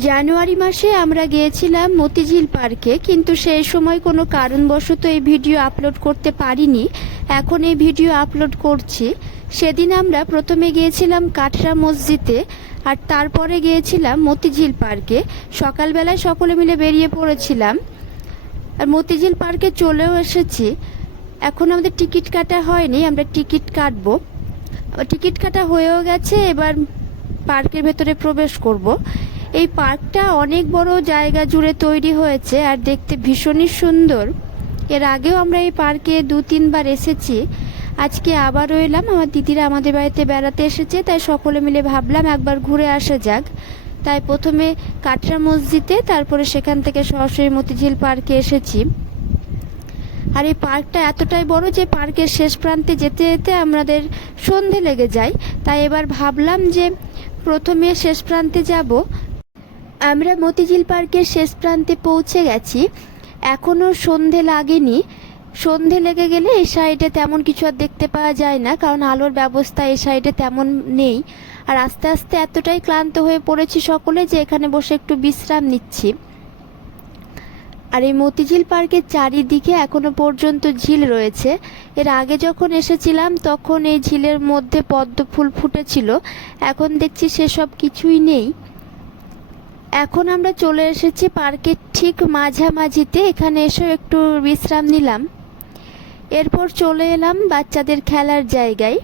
জানুয়ারি মাসে আমরা গিয়েছিলাম মতিঝিল পার্কে, কিন্তু সেই সময় কোনো কারণবশত এই ভিডিও আপলোড করতে পারিনি। এখন এই ভিডিও আপলোড করছি। সেদিন আমরা প্রথমে গিয়েছিলাম কাটরা মসজিদে, আর তারপরে গিয়েছিলাম মতিঝিল পার্কে। সকালবেলায় সকলে মিলে বেরিয়ে পড়েছিলাম, আর মতিঝিল পার্কে চলেও এসেছি। এখন আমাদের টিকিট কাটা হয়নি, আমরা টিকিট কাটবো। টিকিট কাটা হয়েও গেছে, এবার পার্কের ভেতরে প্রবেশ করব। এই পার্কটা অনেক বড় জায়গা জুড়ে তৈরি হয়েছে আর দেখতে ভীষণই সুন্দর। এর আগেও আমরা এই পার্কে 2-3 বার এসেছি। আজকে আবারও এলাম, আমার দিদিরা আমাদের বাড়িতে বেড়াতে এসেছে, তাই সকলে মিলে ভাবলাম একবার ঘুরে আসা যাক। তাই প্রথমে কাটরা মসজিদে, তারপরে সেখান থেকে সরাসরি মতিঝিল পার্কে এসেছি। আর এই পার্কটা এতটাই বড় যে পার্কের শেষ প্রান্তে যেতে যেতে আমাদের সন্ধে লেগে যায়। তাই এবার ভাবলাম যে প্রথমে শেষ প্রান্তে যাব। আমরা মতিঝিল পার্কের শেষ প্রান্তে পৌঁছে গেছি। এখনও সন্ধে লাগেনি। সন্ধে লেগে গেলে এই সাইডে তেমন কিছু আর দেখতে পাওয়া যায় না, কারণ আলোর ব্যবস্থা এই সাইডে তেমন নেই। আর আস্তে আস্তে এতটাই ক্লান্ত হয়ে পড়েছি সকলে যে এখানে বসে একটু বিশ্রাম নিচ্ছি। আর এই মতিঝিল পার্কের চারিদিকে এখনো পর্যন্ত ঝিল রয়েছে। এর আগে যখন এসেছিলাম তখন এই ঝিলের মধ্যে পদ্ম ফুল ফুটেছিল, এখন দেখছি সেসব কিছুই নেই। এখন আমরা চলে এসেছি পার্কের ঠিক মাঝামাঝিতে, এখানে এসে একটু বিশ্রাম নিলাম। এরপর চলে এলাম বাচ্চাদের খেলার জায়গায়।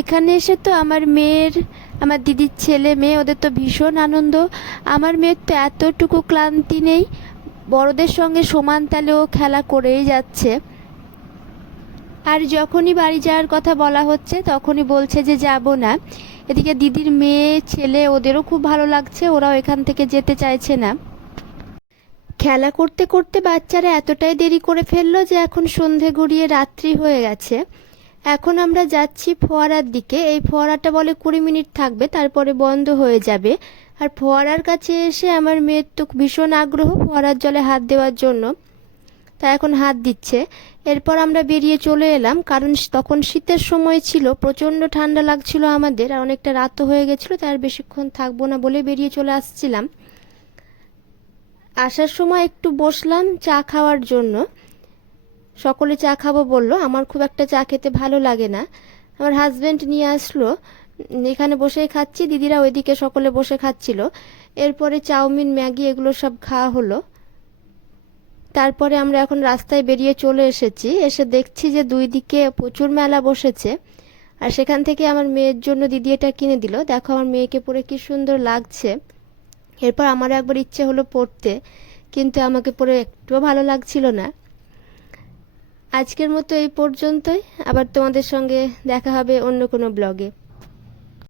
এখানে এসে তো আমার মেয়ের, আমার দিদির ছেলে মেয়ে, ওদের তো ভীষণ আনন্দ। আমার মেয়ের তো এতটুকু ক্লান্তি নেই, বড়দের সঙ্গে সমান তালেও খেলা করেই যাচ্ছে। আর যখনই বাড়ি যাওয়ার কথা বলা হচ্ছে তখনই বলছে যে যাব না। এদিকে দিদির মেয়ে ছেলে ওদেরও খুব ভালো লাগছে, ওরাও এখান থেকে যেতে চাইছে না। খেলা করতে করতে বাচ্চারা এতটাই দেরি করে ফেললো যে এখন সন্ধে গড়িয়ে রাত্রি হয়ে গেছে। এখন আমরা যাচ্ছি ফোয়ারার দিকে। এই ফোয়ারাটা বলে 20 মিনিট থাকবে, তারপরে বন্ধ হয়ে যাবে। আর ফোয়ারার কাছে এসে আমার মেয়ের তো ভীষণ আগ্রহ ফোয়ারার জলে হাত দেওয়ার জন্য, তাই এখন হাত দিচ্ছে। এরপর আমরা বেরিয়ে চলে এলাম, কারণ তখন শীতের সময় ছিল, প্রচণ্ড ঠান্ডা লাগছিল আমাদের, আর অনেকটা রাতও হয়ে গেছিলো, তাই আর বেশিক্ষণ থাকবো না বলে বেরিয়ে চলে আসছিলাম। আসার সময় একটু বসলাম চা খাওয়ার জন্য। সকলে চা খাবো বললো, আমার খুব একটা চা খেতে ভালো লাগে না। আমার হাজব্যান্ড নিয়ে আসলো, এখানে বসেই খাচ্ছি, দিদিরা ওইদিকে সকলে বসে খাচ্ছিল। এরপরে চাউমিন ম্যাগি এগুলো সব খাওয়া হলো। তারপরে আমরা এখন রাস্তায় বেরিয়ে চলে এসেছি। এসে দেখছি যে দুই দিকে প্রচুর মেলা বসেছে, আর সেখান থেকে আমার মেয়ের জন্য দিদি এটা কিনে দিল। দেখো আমার মেয়েকে পরে কি সুন্দর লাগছে। এরপর আমারও একবার ইচ্ছে হলো পড়তে, কিন্তু আমাকে পরে একটুও ভালো লাগছিল না। আজকের মতো এই পর্যন্তই, আবার তোমাদের সঙ্গে দেখা হবে অন্য কোনো ব্লগে।